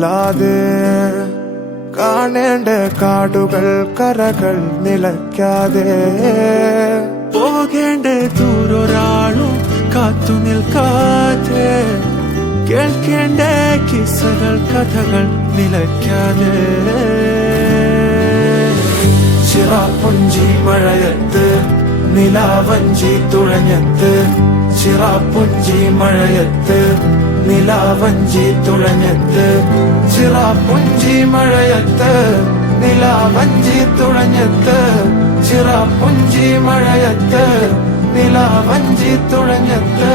അല്ലാതെ കാണേണ്ട കാടുകൾ കരകൾ നിലയ്ക്കാതെ പോകേണ്ട ദൂരൊരാളും കാത്തു നിൽക്കാതെ കേൾക്കേണ്ട കിസ്സകൾ കഥകൾ നിലയ്ക്കാതെ ചിറാപ്പുഞ്ചി മഴയത്ത് നിലാവഞ്ചി തുഴഞ്ഞത്ത് ചിറാപ്പുഞ്ചി മഴയത്ത് നിലാവഞ്ചി തുഴഞ്ഞത്ത് ചിറാപ്പുഞ്ചി മഴയത്ത് നിലാവഞ്ചി തുഴഞ്ഞത്ത് ചിറാപ്പുഞ്ചി മഴയത്ത് നിലാവഞ്ചി തുഴഞ്ഞത്ത്